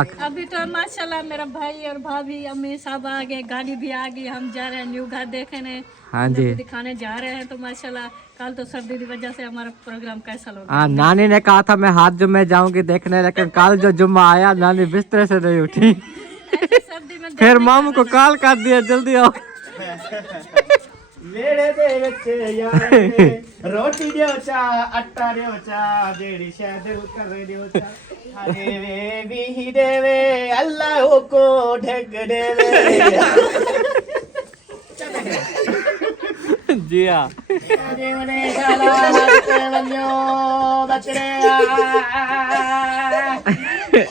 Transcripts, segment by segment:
अभी तो माशाल्लाह मेरा भाई और भाभी अम्मी सब आ गए, गाड़ी भी आ गई, हम जा रहे हैं न्यू घर देखने। हाँ जी, दिखाने जा रहे हैं। तो माशाल्लाह कल तो सर्दी की वजह से हमारा प्रोग्राम कैसा होगा। हाँ नानी ने कहा था मैं हाथ जुम्मे जाऊंगी देखने, लेकिन कल जो जुम्मा आया नानी बिस्तर से नहीं उठी। सर्दी में फिर मामू को कॉल कर दिया जल्दी आओ। मेरे दे बच्चे यार ने रोटी दियो चा आटा दियो चा जेड़ी शे दिल कर दियो चा हरे वे भी देवे अल्लाह को ढक देवे। जी हाँ जीवने गाला हंसते बन्यो बचड़े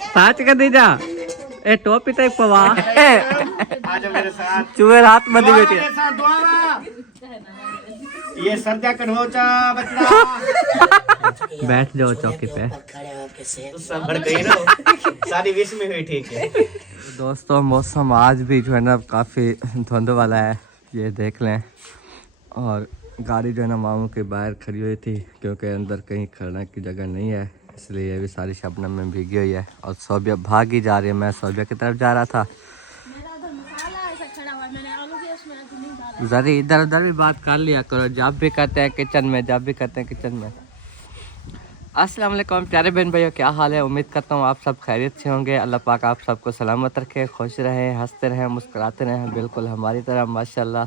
साच कर दीजा ए टोपी तो पवा आज मेरे साथ चूहे रात में दी बेटी मेरे साथ दुआवा ये सर्जा कर हो चा बचड़ा बैठ जाओ चौकी पे। सब बढ़ गई ना सारी विश में हुई ठीक है। दोस्तों मौसम आज भी जो है ना काफ़ी धुंध वाला है, ये देख लें। और गाड़ी जो है ना मामू के बाहर खड़ी हुई थी क्योंकि अंदर कहीं खड़ने की जगह नहीं है, इसलिए ये भी सारी शबनम में भीगी हुई है। और सोबिया भागी जा रही है, मैं सोबिया की तरफ जा रहा था। जरी इधर उधर भी बात कर लिया करो, जब भी करते हैं किचन में, जब भी करते हैं किचन में। अस्सलाम वालेकुम प्यारे बहन भाइयों, क्या हाल है? उम्मीद करता हूँ आप सब खैरियत से होंगे। अल्लाह पाक आप सबको सलामत रखे, खुश रहें, हंसते रहें, मुस्कुराते रहें, बिल्कुल हमारी तरह माशाल्लाह।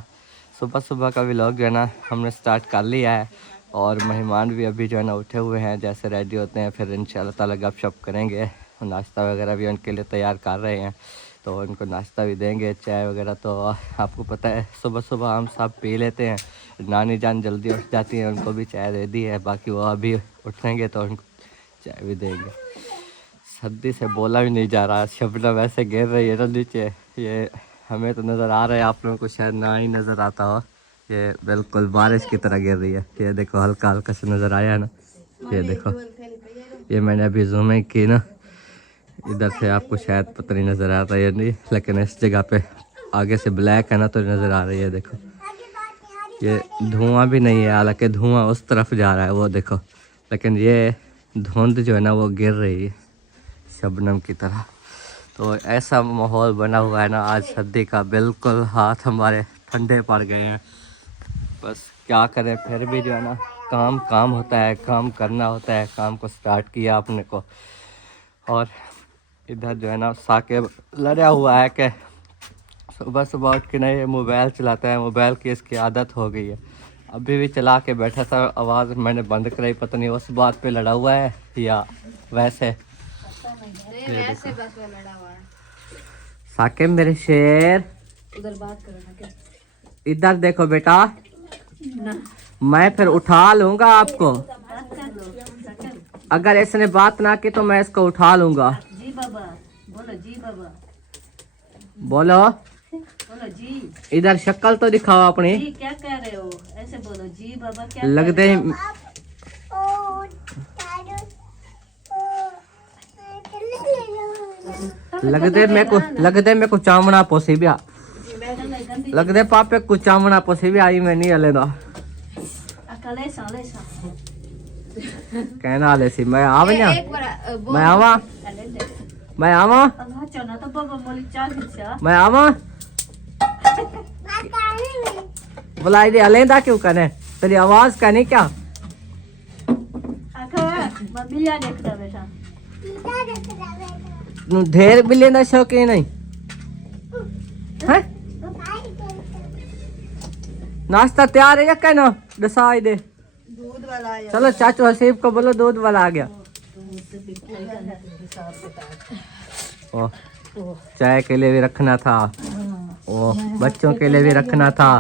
सुबह सुबह का व्लॉग जो है ना हमने स्टार्ट कर लिया है और मेहमान भी अभी जो है ना उठे हुए हैं, जैसे रेडी होते हैं फिर इंशाल्लाह ताला गपशप करेंगे। नाश्ता वगैरह भी उनके लिए तैयार कर रहे हैं, तो उनको नाश्ता भी देंगे, चाय वगैरह। तो आपको पता है सुबह सुबह हम सब पी लेते हैं। नानी जान जल्दी उठ जाती है, उनको भी चाय दे दी है, बाकी वो अभी उठेंगे तो उनको चाय भी देंगे। सर्दी से बोला भी नहीं जा रहा, शबनम वैसे गिर रही है ना नीचे। ये हमें तो नज़र आ रहा है, आप लोगों को शायद ना ही नज़र आता हो। ये बिल्कुल बारिश की तरह गिर रही है। ये देखो हल्का हल्का से नज़र आया है ना, ये देखो। ये मैंने अभी जूम की ना, इधर से आपको शायद पता नहीं नज़र आता है नहीं, लेकिन इस जगह पे आगे से ब्लैक है ना तो नज़र आ रही है। देखो ये धुआं भी नहीं है, हालांकि धुआं उस तरफ जा रहा है वो देखो, लेकिन ये धुंध जो है ना वो गिर रही है शबनम की तरह। तो ऐसा माहौल बना हुआ है ना आज सर्दी का, बिल्कुल हाथ हमारे ठंडे पड़ गए हैं। बस क्या करें, फिर भी जो है ना काम काम होता है, काम करना होता है। काम को स्टार्ट किया आपने को। और इधर जो है ना साकिब लड़ा हुआ है कि सुबह सुबह उठ के ना ये मोबाइल चलाता है, मोबाइल की इसकी आदत हो गई है। अभी भी चला के बैठा था, आवाज़ मैंने बंद कराई, पता नहीं उस बात पे लड़ा हुआ है या वैसे। वैसे बस वो लड़ा हुआ है। साकिब मेरे शेर उधर बात करो ना, इधर देखो बेटा, मैं फिर उठा लूंगा आपको। अगर इसने बात ना की तो मैं इसको उठा लूंगा। जी बाबा बोलो, जी बाबा बोलो, बोलो जी। इधर शक्ल तो दिखाओ अपनी। जी क्या कह रहे हो? ऐसे बोलो, जी बाबा क्या लगते लगते मेरे को चामड़ा पोसी भी, लगते पापे को चामड़ा पोसी भी आई मैं नहीं हले ना कहना ले सी मैं आवा ना, मैं आवा, मैं आवा, मैं आवा। बुलाई दे अलेंदा क्यों कने, तेरी आवाज का नहीं क्या? ढेर बिल्ली ना शौकीन नहीं है। नाश्ता तैयार है या कहना दसाई दे। दूध वाला आया। चलो चाचू हसीब को बोलो दूध वाला आ गया। ओ, चाय के लिए भी रखना था, ओ बच्चों के लिए भी रखना था,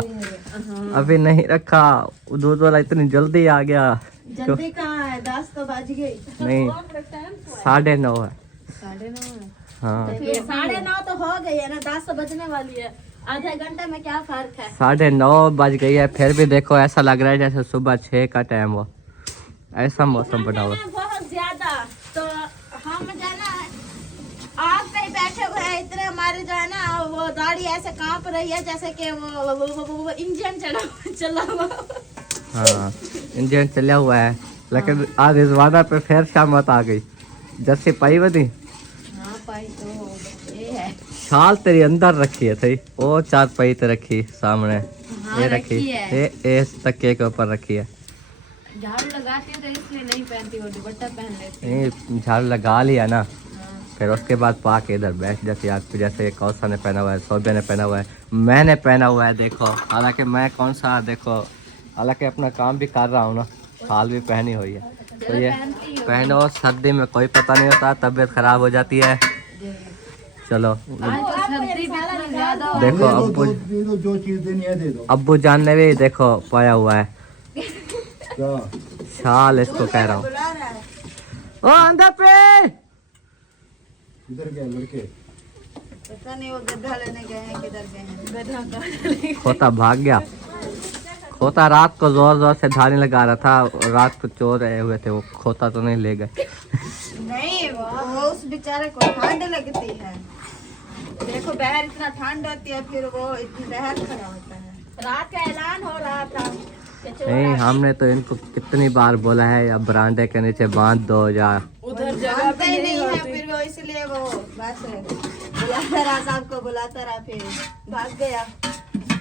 अभी नहीं रखा। दूध वाला इतनी जल्दी आ गया। जल्दी कहाँ है? 10 तो बज गई। नहीं 9:30 है। 9:30। हाँ 9:30 तो हो गई है ना, 10 तो बजने वाली है। आधे घंटे में क्या फर्क है? 9:30 बज गई है, फिर भी देखो ऐसा लग रहा है जैसे सुबह 6 का टाइम हो। ऐसा मौसम बना हुआ बहुत ज्यादा। तो हम जाना आग पे बैठे हुए हैं, इतने हमारे जो है ना वो गाड़ी ऐसे कांप रही है जैसे कि वो इंजन चला हुआ। हाँ इंजन चला हुआ है, लेकिन आज रिजवाना पे फिर शामत आ गई। जैसे पाई बदी हाँ पाई तो ये है शाल तेरी अंदर रखी है थी, वो चारपाई तो रखी सामने, ये रखी ये इस तकिए के ऊपर रखी है। झाड़ू लगाती हूँ तो इसलिए नहीं पहनती वो दुपट्टा पहन लेती हूँ। नहीं झाड़ू लगा लिया ना, फिर उसके बाद पा के इधर बैठ जाती है। आप जैसे कौसा ने पहना हुआ है, सौब्या ने पहना हुआ है, मैंने पहना हुआ है देखो। हालांकि मैं कौन सा देखो, हालांकि अपना काम भी कर रहा हूँ ना, शाल भी पहनी हुई है। तो ये पहनो, सर्दी में कोई पता नहीं होता, तबीयत खराब हो जाती है। चलो देखो अब्बू, जो चीज देनी है दे दो। अब्बू जान ने भी देखो पाया हुआ है शाल, इसको कह रहा हूँ। ओ अंदर पे इधर गए लड़के, पता नहीं वो गड्ढा लेने गए हैं, किधर गए हैं। गड्ढा खोता भाग गया। खोता रात को जोर जोर से धानी लगा रहा था, रात को चोर आए हुए थे, वो खोता तो नहीं ले गए। नहीं वो उस बेचारे को ठंड लगती है। देखो बाहर इतना ठंड होती है, फिर वो इतनी बाहर खड़ा होता है। रात का ऐलान हो रहा था कि चोर नहीं हमने तो इनको कितनी बार बोला है, या बरांडे के नीचे बांध दो, या उधर जगह पे नहीं है, फिर वो इसलिए वो बस बुलाता रहा, साहब को बुलाता रहा, फिर भाग गया।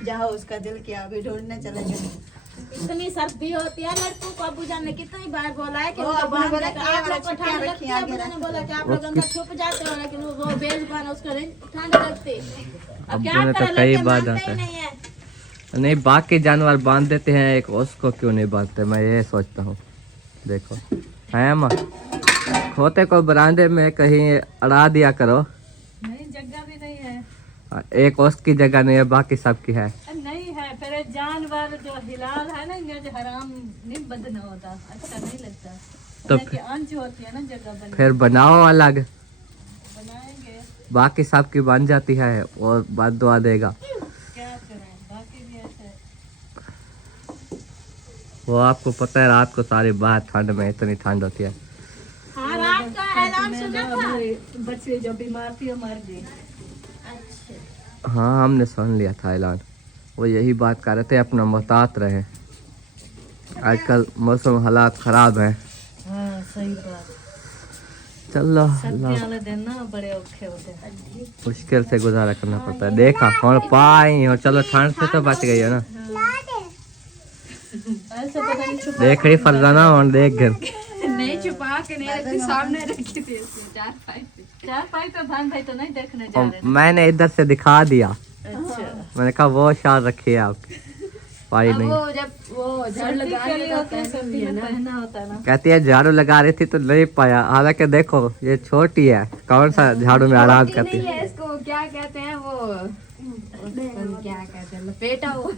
जहाँ उसका दिल किया अभी ढूंढने चले गए। इतनी सर्दी होती है, लड़कों को अबू जान ने कितनी बार बोला है कि उनको बांध दे, आप लोग को ठंड लगती है। अबू जान ने बोला कि आप लोग अंदर छुप जाते हो, लेकिन वो बेजुबान है, उसको ठंड लगती। अब क्या अब्बू ने तो करें, कई लड़के बार मानते डांटा ही है। नहीं है। नहीं बाकी जानवर बांध देते हैं, एक उसको क्यों नहीं बांधते, मैं ये सोचता हूँ। देखो है माँ, खोते को बरामदे में कहीं अड़ा दिया करो। नहीं जगह भी नहीं है, एक उसकी जगह नहीं है, बाकी सबकी है। नहीं है। फिर जानवर जो हिलाल है ना, ये जो हराम नहीं बदना होता, अच्छा नहीं लगता। तो कि अंच होती है ना जगह बनी, फिर बनाओ अलग, बनाएंगे बाकी सबकी बन जाती है और बाद दुआ देगा। क्या करें, बाकी भी ऐसे। वो आपको पता है रात को सारी बात ठंड में इतनी ठंड होती है। हाँ, रात का ऐलान सुना था। बच्चे जो बीमार थी वो मर गई। अच्छा हाँ हमने सुन लिया था ऐलान, वो यही बात कर रहे थे, अपना मोहतात रहे। आजकल मौसम हालात खराब है। हाँ सही बात। चलो सर्दी वाले दिन ना बड़े औखे होते हैं। मुश्किल से गुजारा करना पड़ता है। देखा कौन पाई हो, चलो ठंड से तो बच गई है ना। ऐसे पता नहीं छुपा देख रही फरजाना और देख घर नहीं, छुपा के नहीं रखी, सामने रखी थी इसमें। चार पाई तो भान भाई तो नहीं देखने जा रहे। मैंने इधर से दिखा दिया, अच्छा मैंने कहा वो शाल रखी है आपकी, पाई नहीं। वो जब वो झाड़ू लगा पहना होता है ना। कहती है झाड़ू लगा रही थी तो नहीं पाया, हालांकि देखो ये छोटी है, कौन सा झाड़ू में आराम करती है। इसको क्या कहते हैं वो, क्या कहते हैं, लपेटा हो।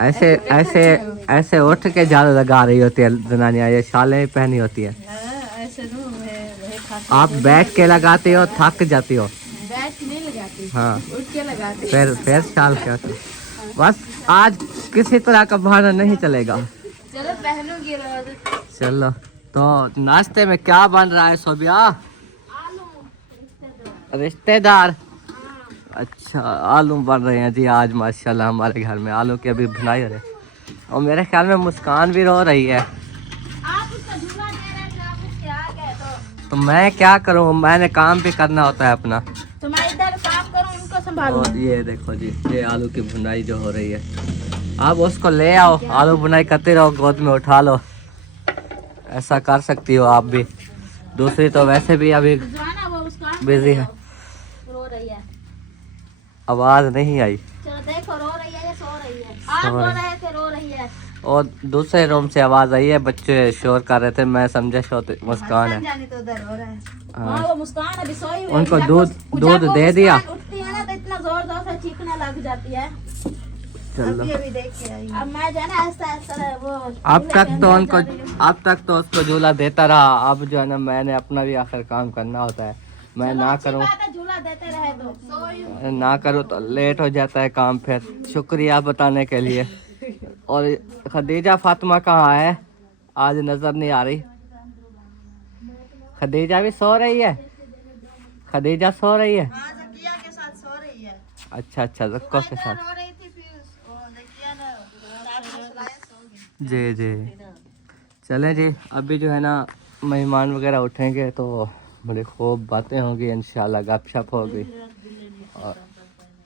ऐसे ऐसे ऐसे उठ के झाड़ू लगा रही होती है जनानियां, ये शालें पहनी होती है। ऐसे नो वही खाते। आप बैठ के लगाते हो, थक जाती हो। बैठ के नहीं लगाती, हाँ उठ के लगाती। फिर शाल क्या होता है। बस आज किसी तरह का बहाना नहीं चलेगा। चलो पहनूंगी रोज। चलो तो नाश्ते में क्या बन रहा है सोबिया? रिश्तेदार, अच्छा आलू बन रहे हैं जी आज माशाल्लाह हमारे घर में। आलू की अभी भुनाई हो रही है और मेरे ख्याल में मुस्कान भी रो रही है। आप उसका झूला दे रहे थे, आप उसके आ गए तो मैं क्या करूं, मैंने काम भी करना होता है अपना। तो मैं इधर काम करूं, इनको संभालूं। और ये देखो जी, ये आलू की भुनाई जो हो रही है, आप उसको ले आओ, आलू भुनाई करते रहो, गोद में उठा लो, ऐसा कर सकती हो आप भी। दूसरी तो वैसे भी अभी जो है ना वो उसका बिजी है। रो रही है। आवाज नहीं आई। चलो देखो रो रही है या सो रही है। आप बोल रहे थे रो रही है। और दूसरे रूम से आवाज आई है, बच्चे शोर कर रहे थे, मैं समझा शोर मुस्कान है। जाने तो उधर रो रहा है। हाँ। हाँ वो मुस्कान अभी सोई हुई है। उनको जब दूध वो- दूध जब वो दे दिया। मुस्कान उठती है ना तो इतना जोर जोर से चीखने लग जाती है। चलो अभी देख के आई। अब मैं जो है ना ऐसा ऐसा वो अब तक तो उसको झूला देता रहा, अब जो है ना मैंने अपना भी आखिर काम करना होता है। मैं ना करूँ झूला देते रहे दो। ना करूँ तो लेट हो जाता है काम। फिर शुक्रिया बताने के लिए। और खदीजा फातिमा कहाँ है, आज नजर नहीं आ रही। खदीजा भी सो रही है, खदीजा सो रही है। हाँ जकिया के साथ सो रही है। अच्छा अच्छा जक्को के साथ। रो रही थी, फिर वो जकिया ने रात में सुलाया, सो गई। जी जी चलें जी, अभी जो है ना मेहमान वगैरह उठेंगे तो बड़ी खूब बातें होंगी इंशाल्लाह, गपशप होगी। और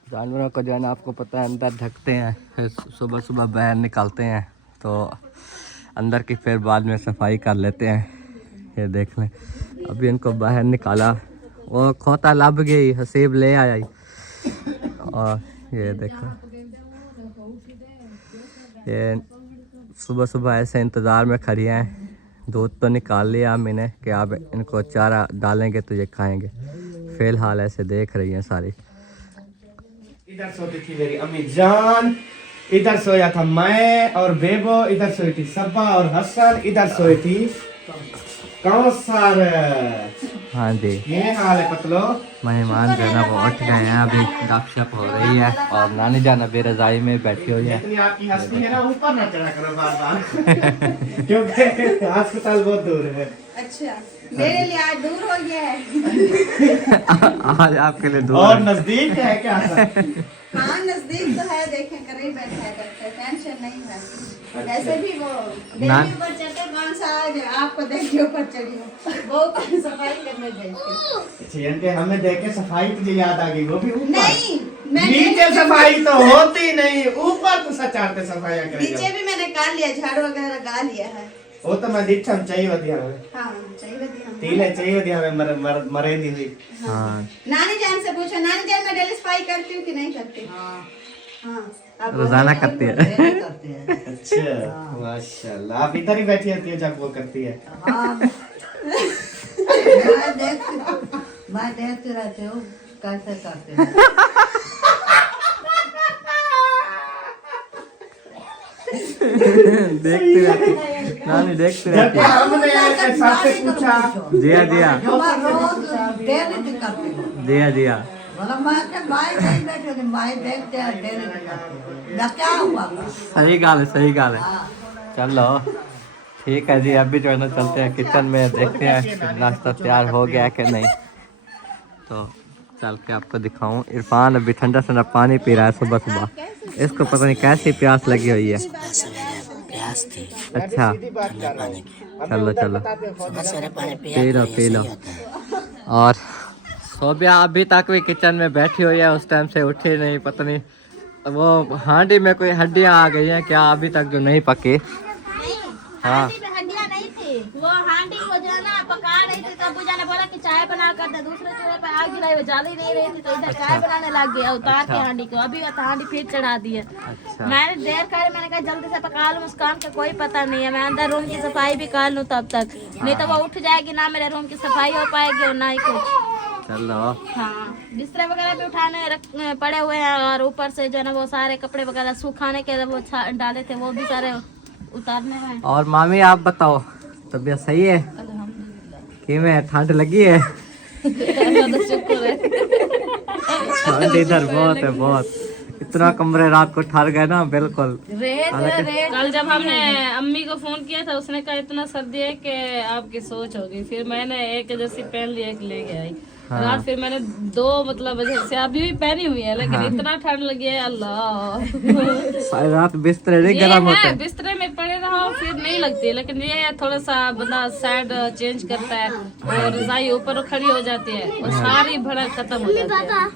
जानवरों को जो है ना आपको पता है अंदर ढकते हैं, फिर सुबह सुबह बाहर निकालते हैं, तो अंदर की फिर बाद में सफाई कर लेते हैं। ये देख लें अभी इनको बाहर निकाला, वो खोता लभ गई, हसीब ले आया। और ये देखो ये सुबह सुबह ऐसे इंतज़ार में खड़ी हैं। दूध तो निकाल लिया मैंने कि आप इनको चारा डालेंगे तो ये खाएंगे। फ़िलहाल ऐसे देख रही हैं सारी। इधर सोती थी मेरी अम्मी जान, इधर सोया था मैं और बेबो, इधर सोई थी सब्बा और हसन, इधर सोई थी कौसर। हाँ जी, ये हाल है पतलो। मेहमान जो है ना वो उठ गए हैं, अभी गपशप हो रही है और नानी जान अभी रजाई में बैठी हुई है। इतनी आपकी हंसी है ना, ऊपर ना चढ़ा करो बार बार क्योंकि अस्पताल बहुत दूर है। अच्छा मेरे लिए आज दूर हो गया है। आज आपके लिए दूर और है। नजदीक है क्या? हाँ नजदीक तो है, देखें करीब बैठा है करते, टेंशन नहीं है। वैसे भी वो देखने ऊपर चढ़ते कौन सा आज आपको देख के ऊपर चढ़ी हो, वो ऊपर सफाई करने गई थी। अच्छा हमें देख के सफाई तुझे याद आ गई, वो भी ऊपर? नहीं नीचे सफाई तो होती नहीं, ऊपर तो सचाते सफाई कर। नीचे भी मैंने कर लिया, झाड़ू वगैरह लगा लिया है। वो तो मैं दीक्षा चाहिए दिया हमें। हाँ चाहिए दिया तीले चाहिए दिया हमें मरे दी हुई। हाँ नानी जान से पूछो, नानी जान मैं डेली सफाई करती हूँ कि नहीं करती? हाँ आप रोजाना करती है। अच्छा माशाल्लाह, आप इधर ही बैठी रहती है जब वो करती है। मैं देखती रहती हूँ कैसे करते हैं। देखती रहती नानी, देखती जब रहती। हमने सबसे पूछा जिया जिया डेली की करती हूँ। जिया जिया मतलब मैं क्या भाई नहीं बैठे थे, भाई देखते हैं डेली की करती हूँ। ना क्या हुआ? सही गाल है, सही गाल है। चलो ठीक है जी, अभी जो है ना चलते हैं किचन में, देखते हैं कि नाश्ता तैयार हो गया कि नहीं। तो चल के आपको दिखाऊं। इरफान अभी ठंडा ठंडा पानी पी रहा है सुबह सुबह, इसको पता नहीं कैसी प्यास लगी हुई है। अच्छा चलो चलो पी लो। और सोबिया अभी तक भी किचन में बैठी हुई है, उस टाइम से उठी नहीं, पता नहीं वो हांडी में कोई हड्डियां आ गई हैं क्या अभी तक जो नहीं पकी। हाँ हड्डियां नहीं थी, वो हांडी को जो है ना पका रही थी, तब बुझा ने बोला कि चाय बना कर दे। दूसरे चूल्हे पे आग गिराई, वो जल ही नहीं रही थी, तो इधर चाय बनाने लग गया उतार के हांडी को। अभी वो हांडी फिर चढ़ा दी है। अच्छा मैंने देर कर, मैंने कहा जल्दी से पका लूं, मुस्कान का कोई पता नहीं है, मैं अंदर रूम की सफाई भी कर लूं तब तक, नहीं तो वो उठ जाएगी, ना मेरे रूम की सफाई हो पाएगी और ना ही कुछ। चलो हाँ बिस्तर वगैरह भी उठाने पड़े हुए हैं, और ऊपर से जो है ना वो सारे कपड़े वगैरह सुखाने के वो डाले थे, वो भी सारे उतारने में। और मामी आप बताओ, तबीयत सही है? कि में ठंड लगी है? ठंड इधर बहुत है, बहुत। इतना कमरे रात को ठर गए ना बिल्कुल। कल जब हमने अम्मी को फोन किया था, उसने कहा इतना सर्दी है कि आपकी सोच होगी। फिर मैंने एक जैसी पहन ली, एक लेके आई रात। फिर मैंने दो मतलब जैसे अभी भी पहनी हुई है, लेकिन इतना ठंड लगी है अल्लाह। सारी रात बिस्तर नहीं गर्म होते। बिस्तरे में पड़े रहो फिर नहीं लगती, लेकिन ये है थोड़ा सा बंदा साइड चेंज करता है और रजाई ऊपर खड़ी हो जाती है और सारी भड़क खत्म हो जाती है।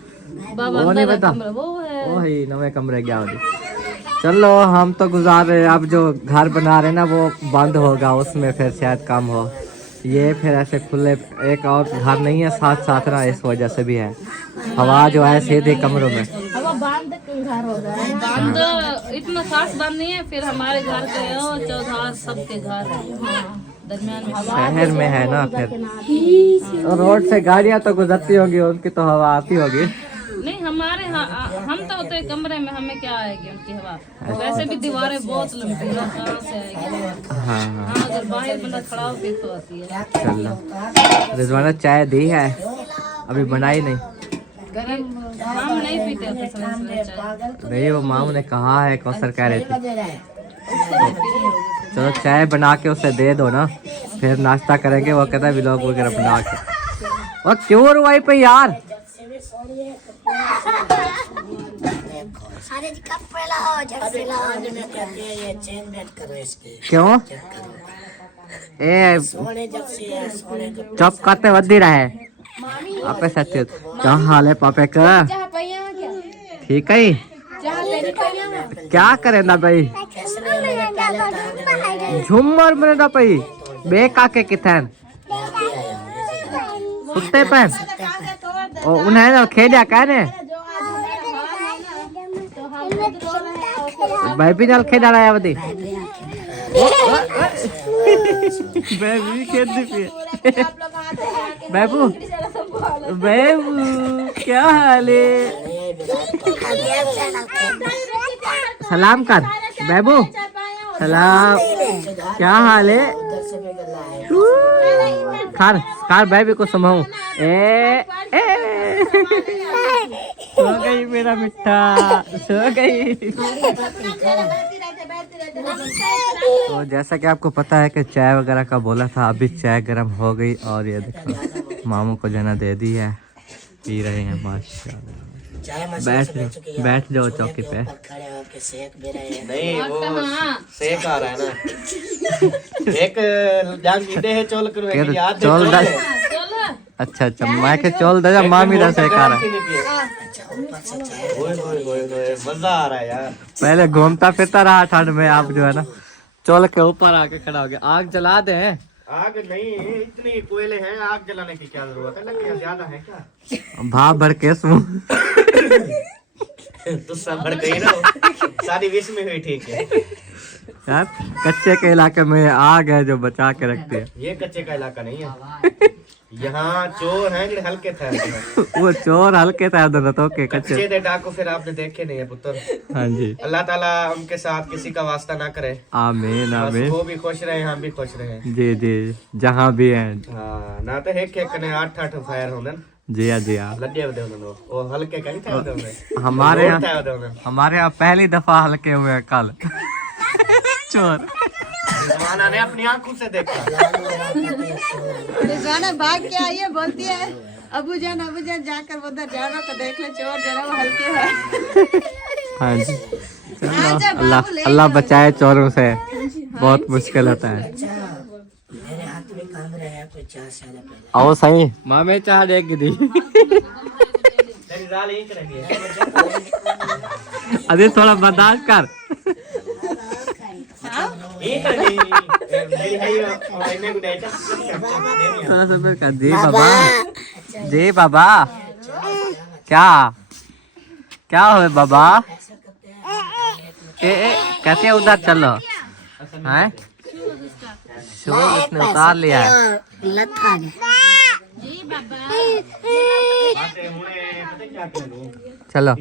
बाबा वो नहीं पता, वो है वही नवे कमरे गया होगी। चलो हम तो गुजार रहे, अब जो घर बना रहे ना वो बंद होगा, उसमें फिर शायद काम हो। ये फिर ऐसे खुले एक और घर नहीं है साथ साथ ना, इस वजह से भी है। हवा जो है सीधे कमरों में। अब वो बंद घर होगा, बंद इतना खास बंद नहीं है। फिर हमारे घर के चौधार सबके घर है दरमियान में। शहर में है ना, फिर रोड से गाड़ियां तो गुजरती होगी, उनकी तो हवा आती होगी। नहीं हमारे हम तो होते कमरे में, हमें क्या आएगी उनकी हवा। वैसे भी दीवारें बहुत लंबी है, कहाँ से आएगी? हाँ हाँ अगर बाहर बंदा खड़ा हो फिर तो आती है। चलो रिजवाना चाय दी है, अभी बनाई नहीं। हम नहीं पीते होते समय चाय। नहीं वो मामू ने कहा है, कौसर कह रहे थे। चलो चाय बना के उसे दे दो ना, फिर नाश्ता करेंगे। वो कहता है व्लॉग वगैरह बना के। और क्यों रुआई पे यार? क्यों ए चुप करते वधी रहे आपे सत्य क्या हाल है पापे का ठीक है क्या करे ना भाई झुमर मरे ना भाई बे काके किथन कुत्ते पर ओ उन्हें ना खेड़ा कहने भाई भी नाल खेड़ा रहा है बदी बेबी खेलती पी बेबू बेबू क्या हाल है सलाम कर बेबू सलाम क्या हाल है खार खार बेबी को समाऊं सो गई मेरा मिठा सो गई। तो जैसा कि आपको पता है कि चाय वगैरह का बोला था, अभी चाय गर्म हो गई और ये देखो मामू को जना दे दी है, पी रहे हैं माशाल्लाह। बैठ जाओ चौकी पे। नहीं वो सेक आ रहा है ना। एक जान मीठे है चोल करो एक याद दे चोल दे। अच्छा अच्छा मैं के चोल दे जा मामी दा सेक आ रहा है। मजा आ रहा है यार। पहले घूमता फिरता रहा ठंड में, आप जो है ना चोल के ऊपर आके खड़ा हो गया। आग जला दे। आग नहीं, इतनी कोयले हैं, आग जलाने की क्या जरूरत है? लकड़ियां ज्यादा है क्या? भाप भर के तो सब भड़ गई ना, सारी विष में हुई ठीक है यार। कच्चे के इलाके में आग है जो बचा के रखती है। ये कच्चे का इलाका नहीं है, यहाँ चोर हैं जो हल्के थे। वो चोर हल्के थे उधर तो के कच्चे दे डाकू फिर आपने देखे नहीं है पुत्र। हाँ जी, अल्लाह ताला उनके साथ किसी का वास्ता ना करे। आमीन बस आमीन। वो भी खुश रहे, हम भी खुश रहे। जी जी, जहाँ भी हैं। हाँ ना तो एक एक ने 8-8 फायर होंगे जी हाँ जी हाँ। लड्डे होते होंगे वो हल्के कहीं थे होते हमारे यहाँ पहली दफा हल्के हुए हैं कल। चोर रिजवाना ने अपनी आंखों से देखा। रिजवाना भाग के आई है, बोलती है अबू जान जाकर उधर जाना तो देख ले चोर जरा वो हल्के है। हाँ जी, चलो अल्लाह अल्लाह बचाए चोरों से, बहुत मुश्किल होता है। मेरे हाथ में काम रहा है कोई 4 साल पहले। आओ सही मामे चाह देगी दी। तेरी जाल यहीं करेंगे। अरे थोड़ा बर्दाश्त कर। जी बाबा, जी बाबा, क्या क्या हुए बाबा? कहते उधर चलो हैं? शोर उसने उतार लिया है। चलो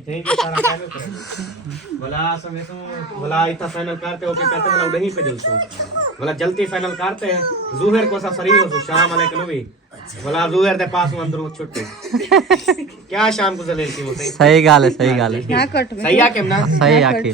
भला इतना फाइनल करते हो कहते भला नहीं पे जलसो भला जल्दी फाइनल करते हैं जुहर को सा सरी हो शाम वाले के भी भला जुहर दे पास अंदर छुट्टी क्या शाम को चले थी वो सही गाल है, सही गाल है। सही आ केम ना सही आखिर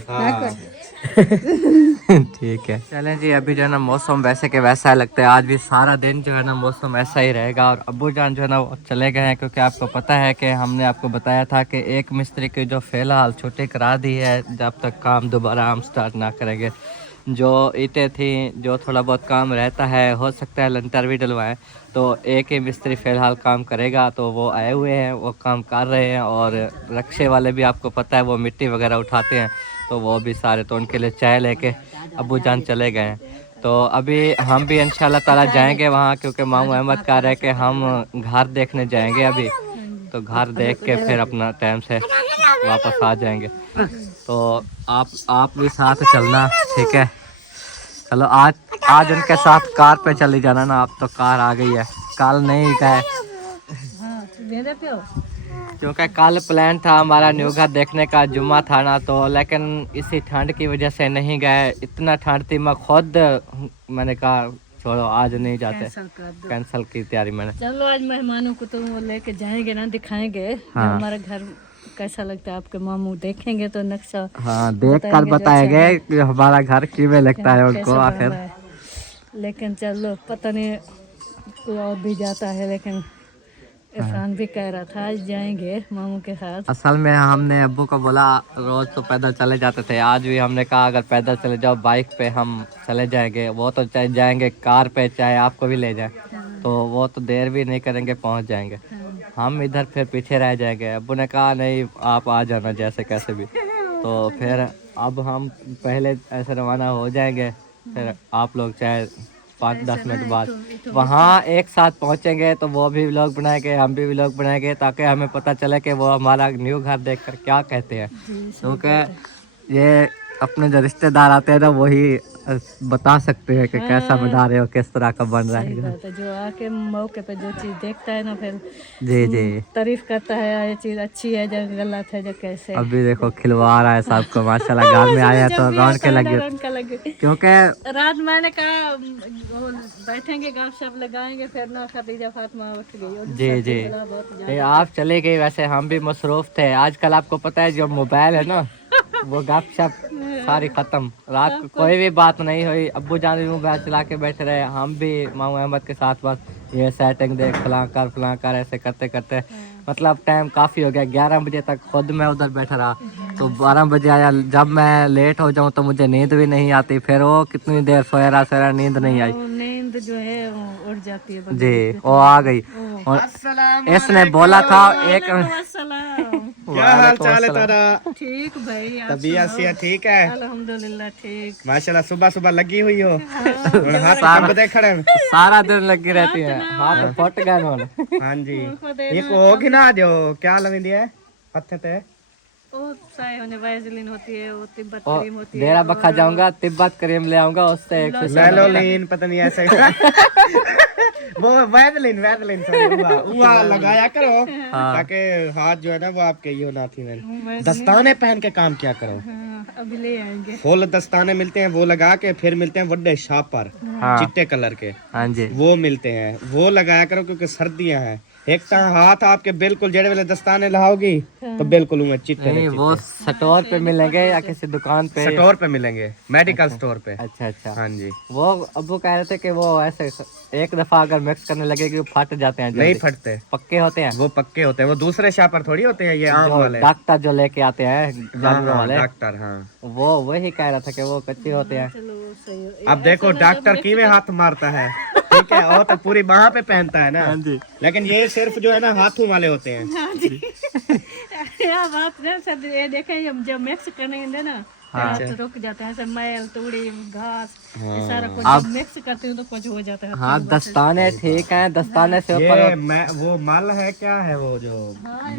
ठीक है। चलें जी, अभी जो है ना मौसम वैसे के वैसा लगता है। आज भी सारा दिन जो है ना मौसम ऐसा ही रहेगा। और अब्बू जान जो है ना वो चले गए हैं, क्योंकि आपको पता है कि हमने आपको बताया था कि एक मिस्त्री की जो फ़िलहाल छुट्टी करा दी है, जब तक काम दोबारा हम स्टार्ट ना करेंगे। जो ईंटें थी, जो थोड़ा बहुत काम रहता है, हो सकता है लंटर भी डलवाएं, तो एक ही मिस्त्री फ़िलहाल काम करेगा। तो वो आए हुए हैं, वो काम कर रहे हैं। और रक्शे वाले भी आपको पता है वो मिट्टी वगैरह उठाते हैं, तो वो भी सारे, तो उनके लिए चाय लेके अब्बू जान चले गए हैं। तो अभी हम भी इंशाल्लाह ताला जाएंगे वहाँ, क्योंकि मामू अहमद कह रहे हैं कि हम घर देखने जाएंगे अभी। तो घर देख के फिर अपना टाइम से वापस आ जाएंगे। तो आप भी साथ चलना, ठीक है? चलो आज उनके साथ कार पे चली जाना ना। आप तो कार आ गई है, कल नहीं गए क्योंकि कल प्लान था हमारा न्यू घर देखने का, जुम्मा था ना, तो लेकिन इसी ठंड की वजह से नहीं गए। इतना ठंड थी, मैंने कहा छोड़ो आज नहीं जाते, कैंसिल की तैयारी मैंने। चलो आज मेहमानों को तो वो लेके जाएंगे ना, दिखाएंगे। हाँ। हमारा घर कैसा लगता है आपके मामू देखेंगे तो नक्शा, हाँ, देख कर बताएंगे कि हमारा घर किਵੇਂ लगता है उनको आखिर। लेकिन चलो पता नहीं कोई और भी जाता है, लेकिन इरफान भी कह रहा था आज जाएंगे मामू के साथ। असल में हमने अब्बू को बोला रोज तो पैदल चले जाते थे, आज भी हमने कहा अगर पैदल चले जाओ बाइक पे हम चले जाएंगे। वो तो चाहे जाएंगे कार पे चाहे आपको भी ले जाए, तो वो तो देर भी नहीं करेंगे, पहुंच जाएंगे। हम इधर फिर पीछे रह जाएंगे। अब्बू ने कहा नहीं आप आ जाना जैसे कैसे भी। तो फिर अब हम पहले ऐसे रवाना हो जाएंगे, फिर आप लोग चाहे 5-10 मिनट बाद वहाँ एक साथ पहुँचेंगे तो वो भी व्लॉग बनाएंगे, हम भी व्लॉग बनाएंगे, ताकि हमें पता चले कि वो हमारा न्यू घर देखकर क्या कहते हैं। क्योंकि ये अपने जो रिश्तेदार आते हैं ना वही बता सकते हैं कि कैसा बना रहे हो, किस तरह का बन रहा है। तो जो आके मौके पे जो चीज देखता है ना फिर जी जी तारीफ करता है, ये चीज अच्छी है जो गलत है जो कैसे। अभी देखो खिलवा रहा है सबको माशाल्लाह। घर में आया तो रौनक लगे, क्योंकि रात मैंने कहा बैठेंगे गपशप लगाएंगे, फिर ना खदीजा फातिमा उठ गई। जी जी ये आप चले गए। वैसे हम भी मसरूफ थे। आजकल आपको पता है जो मोबाइल है ना वो गपशप सारी खत्म। रात को कोई भी बात नहीं हुई, अब्बू जान भी मोबाइल चला के बैठे रहे, हम भी मामू अहमद के साथ बस ये सेटिंग देख फलां कर ऐसे करते करते मतलब टाइम काफ़ी हो गया। 11 बजे तक खुद मैं उधर बैठा रहा, तो 12 बजे आया। जब मैं लेट हो जाऊँ तो मुझे नींद भी नहीं आती, फिर वो कितनी देर सोया रहा नींद नहीं आई। नींद जो है वो उड़ जाती है जी वो आ गई। और इसने बोला था एक क्या हाल चाल है तारा? ठीक भाई, तबीयत से ठीक है? अल्हम्दुलिल्लाह ठीक। माशाल्लाह सुबह सुबह लगी हुई हो और हाथ काम दे खड़े। सारा दिन लगी रहती है, हाथ फट गए उन्होंने। हाँ जी ये को गिना दो क्या लगी है पत्ते पे? वो साए होने वाइजलिन होती है, वो तिब्बत क्रीम होती है। डेरा बखा जाऊंगा, तिब्बत क्रीम ले आऊंगा, उससे वैलोलिन पता नहीं ऐसे वो वैजलिन हुआ लगाया करो ताकि हाथ जो है ना वो आपके ये ना थी। दस्ताने पहन के काम किया करो। अभी ले आएंगे। फुल दस्ताने मिलते हैं वो लगा के, फिर मिलते हैं बड़े शापर चिट्टे कलर के, हाँ जी वो मिलते हैं, वो लगाया करो क्योंकि सर्दियां हैं। एक तो हाथ आपके बिल्कुल जेड़े वाले दस्ताने लगाओगी तो बिल्कुल होंगे चिट्टे नहीं। वो स्टोर पे मिलेंगे या किसी दुकान पे? स्टोर पे मिलेंगे, मेडिकल स्टोर पे। अच्छा अच्छा हाँ जी वो अब्बू कह रहे थे कि वो ऐसे एक दफा अगर मिक्स करने लगे कि फट जाते हैं। नहीं फटते, पक्के होते हैं वो पक्के होते हैं। वो दूसरे शापर थोड़ी होते हैं, ये आम वाले डॉक्टर जो लेके आते हैं जानवर वाले डॉक्टर। हाँ वो वही कह रहा था कि वो कच्चे होते हैं। चलो सही हो। अब देखो डॉक्टर किਵੇਂ हाथ मारता है, ठीक है, और तो पूरी बाह पे पहनता है ना, लेकिन ये सिर्फ जो है ना हाथों वाले होते हैं। अब आप ना सर ये देखें जब मिक्स करेंगे ना तो रुक जाते हैं, मैल तूड़ी घास ये सारा कुछ जब मिक्स करते हो तो कुछ हो जाता है। हाँ दस्ताने ठीक है, दस्ताने से ऊपर ये मैं वो मल है क्या है वो जो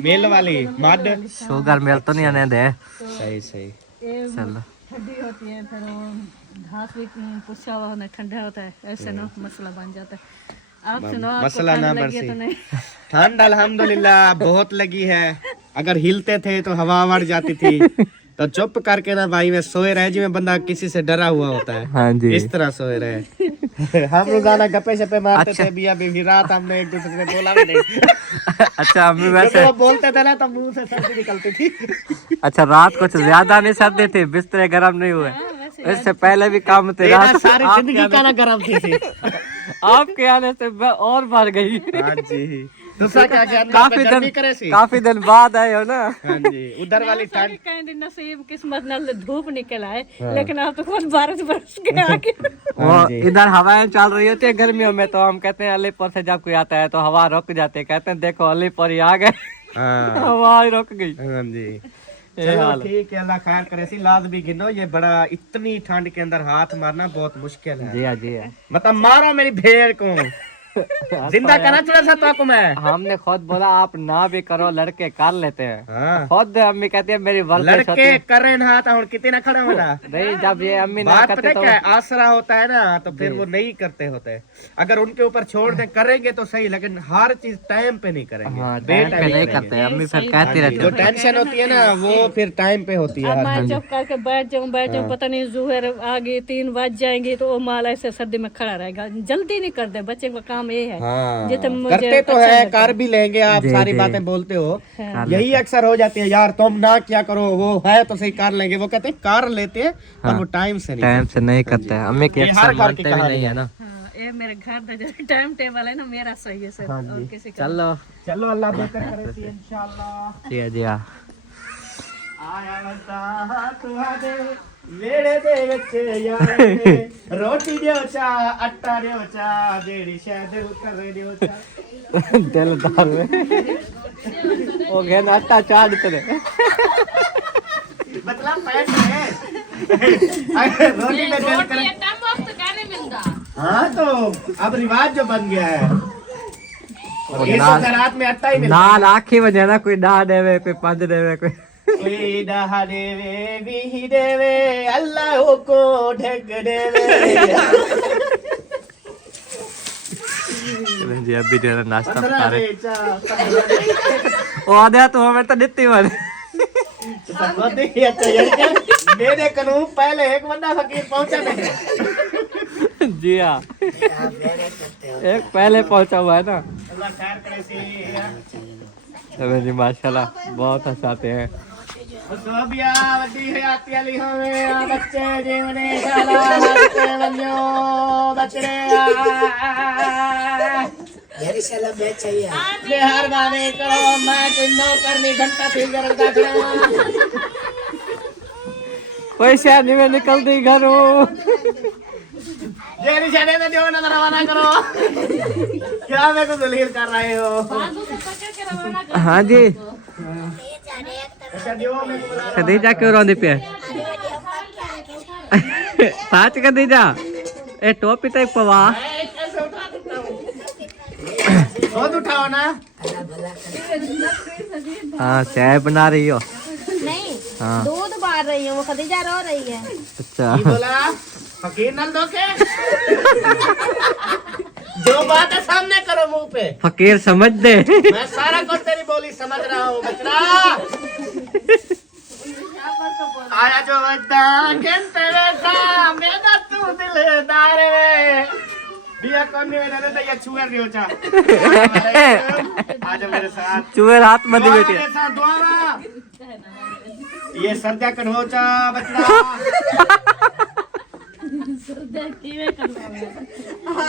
मिल वाली मड शुगर मिल तो नहीं आने दे। सही सही चलो ठंडी होती है, फिर वो घास भी पुछा हुआ होना ठंडा होता है, ऐसे ना मसला बन जाता है। आप सुनो मसला ना लगी तो नहीं? ठंड अल्हम्दुलिल्लाह बहुत लगी है। अगर हिलते थे तो हवा मर जाती थी, तो चुप करके ना भाई में सोए रहे जिसमें बंदा किसी से डरा हुआ होता है। हाँ जी इस तरह सोए रहे। हम रोजाना गप्पे शप्पे मारते थे, बिया बीवी रात हमने एक दूसरे से बोला भी नहीं। अच्छा अम्मी जब वैसे वो बोलते थे ना तो मुंह से सर्दी निकलती थी। अच्छा रात कुछ ज्यादा नहीं सर्दी थी, बिस्तर गर्म नहीं हुए, इससे पहले भी काम थे। तेरा रात सारी जिंदगी का ना गरम थी। आपके आने से और बढ़ गई। हाँ जी दूसरा क्या क्या काफी दिन बाद आए हो ना। हाँ जी उधर वाली ठंड कहते नसीब किस्मत नाल धूप निकल आए, लेकिन आप तो खुद बारिश बरस के आके वो इधर हवाएं चल रही होती है गर्मियों में, तो हम कहते हैं अलीपुर से जब कोई आता है तो हवा रुक जाती है, कहते हैं देखो अलीपुर ही आ गए, हवा ही रुक गई। हाँ जी चलो ठीक है, अल्लाह खैर करे। सी लाज भी गिनो, ये बड़ा इतनी ठंड के अंदर हाथ मारना बहुत मुश्किल है। जी हाँ जी हाँ। मतलब मारो मेरी भेड़ को, जिंदा करना चाहिए था तो मैं। हमने खुद बोला आप ना भी करो, लड़के कर लेते हैं। हाँ। खुद अम्मी कहती है मेरी लड़के करे ना तो कितने ना खड़े होना। नहीं जब ये अम्मी ना बात करते पता तो क्या है, आसरा होता है ना तो फिर वो नहीं करते होते। अगर उनके ऊपर छोड़ दे करेंगे तो सही, लेकिन हर चीज टाइम पे नहीं करेंगे। हाँ, टाइम पे नहीं करते। अम्मी फिर कहती रहती जो टेंशन होती है ना वो फिर टाइम पे होती है। मैं चुप करके बैठ जाऊँ पता नहीं जुहर आ गई 3 बज जाएंगी तो वो माल ऐसे सर्दी में खड़ा रहेगा, जल्दी नहीं करते। बच्चे का काम ये है। हाँ मुझे करते तो है, कर भी लेंगे। आप सारी बातें बोलते हो, यही अक्सर हो जाती है यार तुम ना क्या करो, वो है तो सही कर लेंगे। वो कहते हैं कर लेते हैं पर वो टाइम से नहीं टाइम से नहीं करते हैं। अम्मी की अक्सर मानते भी नहीं है ना। ये मेरे घर का जो टाइम टेबल है ना मेरा सही है सर और किसी का चलो चलो अल्लाह बेहतर करे सी इंशाल्लाह। जी जी हाँ आया बता तुहाडे वेड़े दे विच यार ने रोटी दियो चा आटा दियो चा जेड़ी शै दिल करे दियो चा दिलदार में वो गया ना आटा चाट करे मतलब पैट है रोटी में दिल करे। कम वक्त का नहीं मिलता। हाँ तो अब रिवाज जो बन गया है और ये नाल- तो रात में आटा ही मिलता नाल आखी वजे ना कोई डा देवे कोई पंज देवे कोई कोई डहा देवे भी देवे अल्लाह को ढक देवे। चलें जी अभी जो है नाश्ता पंद्रह पका रहे दे चा वो आदे तो हमें तो दित्ती मन मेरे कनू पहले एक बंदा फकीर पहुंचा नहीं। जी हाँ एक पहले पहुंचा हुआ है ना। अल्लाह खैर करे सी। चलें जी माशाल्लाह बहुत हंसाते हैं। सोबिया वड्डी हयाती अली होवे आ बच्चे जीवने शाला बच्चे बन्यो बचड़े मेरी सलाह मैं चाहिए बिहार गाने करो मैं किन्नो करनी घंटा थी गरल का खड़ा कोई शहर नहीं में निकलती घरों जेरी शाने में जो ना रवाना करो। क्या मेरे को दलील कर रहे हो? बाजू से पकड़ के रवाना कर। हाँ जी अच्छा दियो मेरे को बुला रहा। खदीजा क्यों रोंदी पे साच खदीजा ए टोपी तो पवा मैं कैसे उठा सकता हूँ? खुद उठाओ ना। हाँ चाय बना रही हो नहीं हाँ दूध बार रही हूँ वो खदीजा रो रही है। अच्छा की बोला फकीर नल दो के जो बात है सामने करो मुंह पे। फकीर समझ दे मैं सारा कुछ तेरी बोली समझ रहा हूँ बचड़ा। आया जो बच्चा कहते बेटा मेरा तू दिलदार वे बिया कौन नहीं मेरे तो ये छुए रियो चा। आज मेरे साथ चूहे हाथ मत दी बेटी मेरे साथ दुआ ये सर्जा कर हो चा बचड़ा।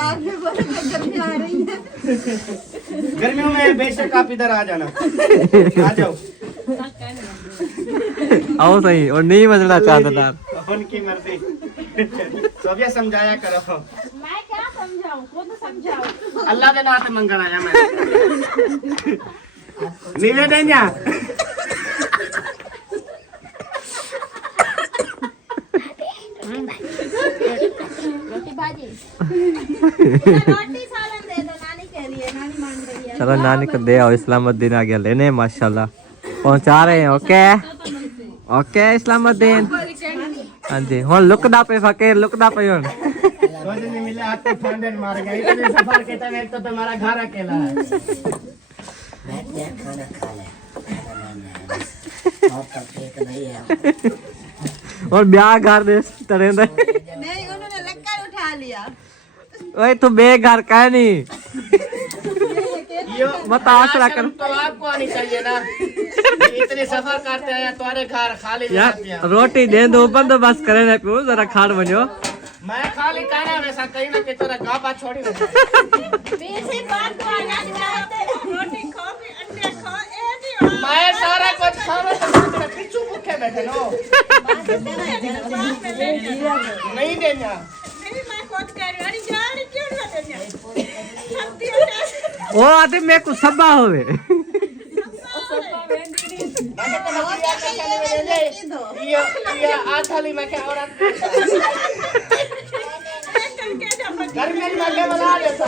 आपने बोला कि गर्मी आ रही है। गर्मियों में बेशक आप इधर आ जाना। आ जाओ आओ सही और नहीं बजना चाहता अपन की मर्जी। सब ये समझाया करो। मैं क्या समझाऊँ खुद समझाओ। अल्लाह के नाम पे मंगल आया मैं नीले देंगे। रोटी भाजी रोटी सालन दे दो नानी के लिए नानी मांग रही है। चलो नानी को दे आओ इस्लामुद्दीन आ गया लेने माशाल्लाह पहुंचा रहे हैं। ओके ओके इस्लामुद्दीन हाँ जी हुन लुकदा पे फकीर लुकदा पे हुन रोज नहीं मिले हाथ पे फंडन मार गए इतने सफर के तने तो तुम्हारा घर अकेला है। बैठ जा खाना खा ले और तब ठीक नहीं है और ब्याह घर दे तरह दे नहीं उन्होंने लक्कड़ उठा लिया। ओए तू बेघर का नहीं यो मत आसरा कर तो आपको आनी चाहिए ना। इतने सफर करते हैं तुम्हारे घर खाली यार रोटी दे दो बंदोबस्त करे ना पियो जरा खाड़ बनो। मैं खाली कहना वैसा कहीं ना कि तेरा गापा छोड़ी हो। पीछे बात को आना चाहते रोटी खाओ भी अंडे खाओ ए नहीं मैं सारा कुछ खावे तो तेरा पिछू भूखे बैठे नो नहीं देना। नहीं मैं खुद कर रही हूं जान क्यों ना देना ओ आदमी मेरे को सब्बा होवे ये आथाली में क्या औरत घर में लगे बना देता।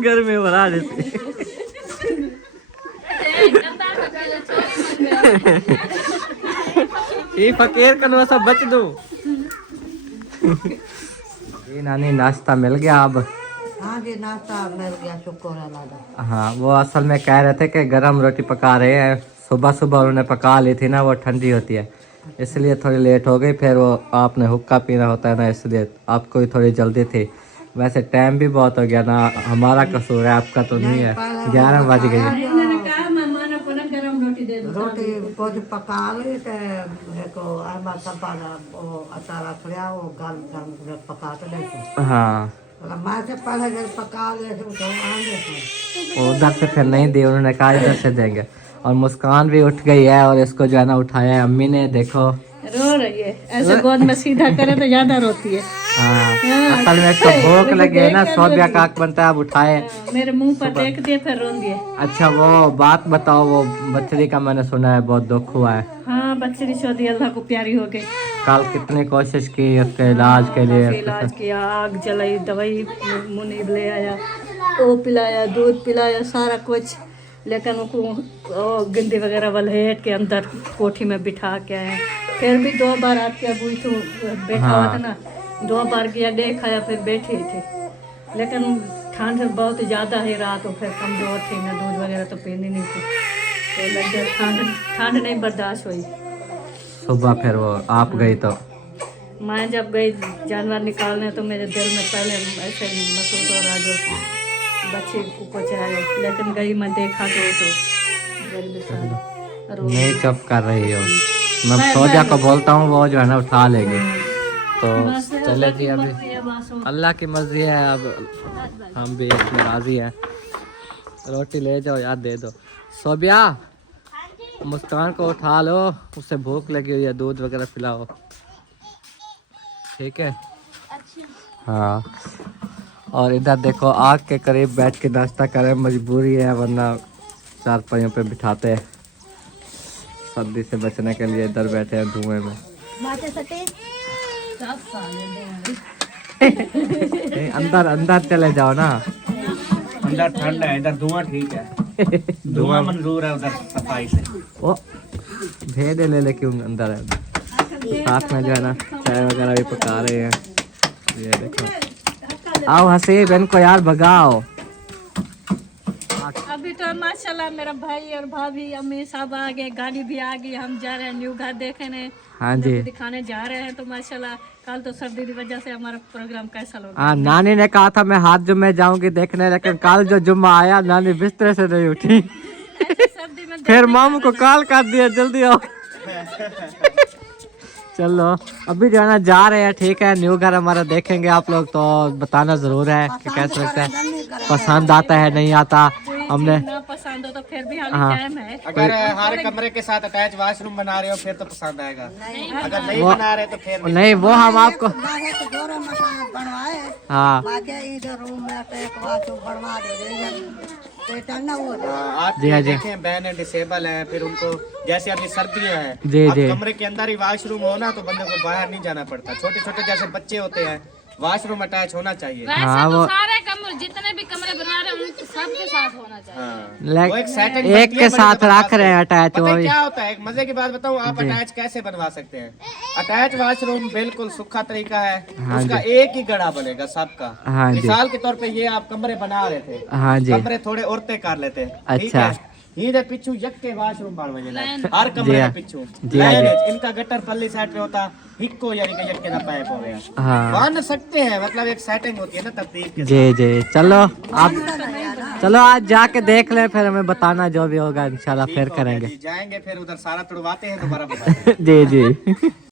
घर में बना देते ये फकीर कनो सब बच दो। ये नानी नाश्ता मिल गया अब। हाँ जी नाश्ता मिल गया शुक्र अल्लाह का। हाँ वो असल में कह रहे थे कि गरम रोटी पका रहे हैं सुबह सुबह उन्होंने पका ली थी ना वो ठंडी होती है इसलिए थोड़ी लेट हो गई। फिर वो आपने हुक्का पीना होता है ना इसलिए आपको भी थोड़ी जल्दी थी। वैसे टाइम भी बहुत हो गया ना हमारा कसूर है आपका तो नहीं है 11 बज गई। रोटी कुछ पका ली तो आमा सपाना वो आटा रख लिया वो गरम गरम पका के देखो हाँ माँ से पहले जब पका ले तो आगे उधर से फिर नहीं दी, उन्होंने कहा इधर से देंगे। और मुस्कान भी उठ गई है और इसको जो है ना उठाया है अम्मी ने, देखो रो रही है, ऐसे गोद में सीधा करे तो ज्यादा रोती है। हाँ असल में इसको भूख लगी है ना, सोबिया का आँख बनता है, अब उठाए। मेरे मुंह पर देख दिए फिर रो दिए। अच्छा वो बात बताओ, वो बच्ची का मैंने सुना है बहुत दुख हुआ है। हाँ बच्ची शोदी अल्लाह को प्यारी हो गई। कल कितनी कोशिश की उसके इलाज के लिए, इलाज किया, आग जलाई, दवाई मुनीब ले आया, वो पिलाया, दूध पिलाया, सारा कुछ, लेकिन उनको गिंदी वगैरह वलहेट के अंदर कोठी में बिठा के आए। फिर भी 2 बार आपके अबू तो बैठा हुआ था ना, 2 बार गया देखा या फिर बैठे थे, लेकिन ठंड बहुत ज़्यादा है रात को, फिर कमजोर थी ना, दूध वगैरह तो पीनी नहीं थी, तो लग गया ठंड नहीं बर्दाश्त हुई। सुबह फिर वो आप गई तो मैं जब गई जानवर निकालने तो मेरे दिल में पहले ऐसे महसूस हो रहा जो बच्चे को कुछ आए, लेकिन गई मैं देखा तो नहीं चुप कर रही हो। मैं सोजा को बोलता हूँ वो जो है ना उठा लेगी। तो चले जी, अभी अल्लाह की मर्जी है, अब हम भी इसमें राजी हैं। रोटी ले जाओ यार, दे दो। सोबिया मुस्कान को उठा लो, उसे भूख लगी हुई है, दूध वगैरह पिलाओ, ठीक है। हाँ और इधर देखो आग के करीब बैठ के नाश्ता करें, मजबूरी है वरना चारपाइयों पे बिठाते हैं। सर्दी से बचने के लिए इधर बैठे हैं धुएं में। अंदर अंदर चले जाओ ना, अंदर ठंड है, इधर धुआं ठीक है। धुआं मंजूर है उधर सफाई से। ओ भेद ले ले क्यों अंदर है। साथ में जो है ना चाय वगैरह भी पका रहे हैं। ये देखो, आओ हसीब इनको यार भगाओ। अभी तो माशाल्लाह मेरा भाई और भाभी अम्मी सब आ गए, गाड़ी भी आ गई, हम जा रहे हैं न्यू घर देखने। हाँ जी दिखाने जा रहे हैं, तो माशाल्लाह कल तो सर्दी की वजह से हमारा प्रोग्राम कैंसिल हो गया। हाँ नानी ने कहा था मैं हाथ जुम्मे जाऊंगी देखने, लेकिन कल जो जुम्मा आया नानी बिस्तर से नहीं उठी। सर्दी में फिर मामू को कॉल कर दिया जल्दी आओ। चलो अभी जो है ना जा रहे हैं, ठीक है। न्यू घर हमारा देखेंगे आप लोग तो बताना जरूर है कि कैसे लगता है, पसंद आता है नहीं आता। हमने ना पसंद हो तो फिर भी हाल हाँ। टाइम है। अगर हमारे कमरे के साथ अटैच वॉशरूम बना रहे हो फिर तो पसंद आएगा, अगर नहीं बना रहे तो फिर नहीं वो हम आपको जोरा मकान बनवाए हाँ बाकी इधर रूम में एक बाथरूम बनवा दे ना वो आप जी हाँ जी देखें बहनें डिसेबल हैं, फिर उनको जैसे अभी सर्दियां हैं, जी अब जी कमरे के अंदर ही वॉशरूम हो ना तो बंदे को बाहर नहीं जाना पड़ता। छोटे छोटे जैसे बच्चे होते हैं वॉशरूम अटैच होना चाहिए। वैसे हाँ, तो वो सारे कमरे जितने भी कमरे बना रहे हैं उनके सबके साथ होना चाहिए। हाँ। वो एक setting एक बनती है के साथ बड़ी रख रहे हैं अटैच। पता है क्या होता है, एक मजे की बात बताऊं, आप अटैच कैसे बनवा सकते हैं। अटैच वॉशरूम बिल्कुल सूखा तरीका है, उसका एक ही गड़ा बनेगा सबका। हाँ जी मिसाल के तौर पे ये आप कमरे बना रहे थे, हाँ जी कमरे थोड़े औरतें कर लेते हैं, ठीक अच्छा। है। ये पिछू यक के वॉशरूम हर कमरे हाँ। में पिछू जी हाँ जी। इनका गटर पल्ली साइड पे होता हिक्को यानी कि यक के ना पाइप हो गया। हाँ मान सकते हैं, मतलब एक सेटिंग होती है ना तरतीब के। जी जी चलो आप चलो आज जाके देख ले, फिर हमें बताना जो भी होगा इंशाल्लाह फिर करेंगे। जाएंगे फिर उधर सारा तुड़वाते हैं दोबारा बताएंगे। जी जी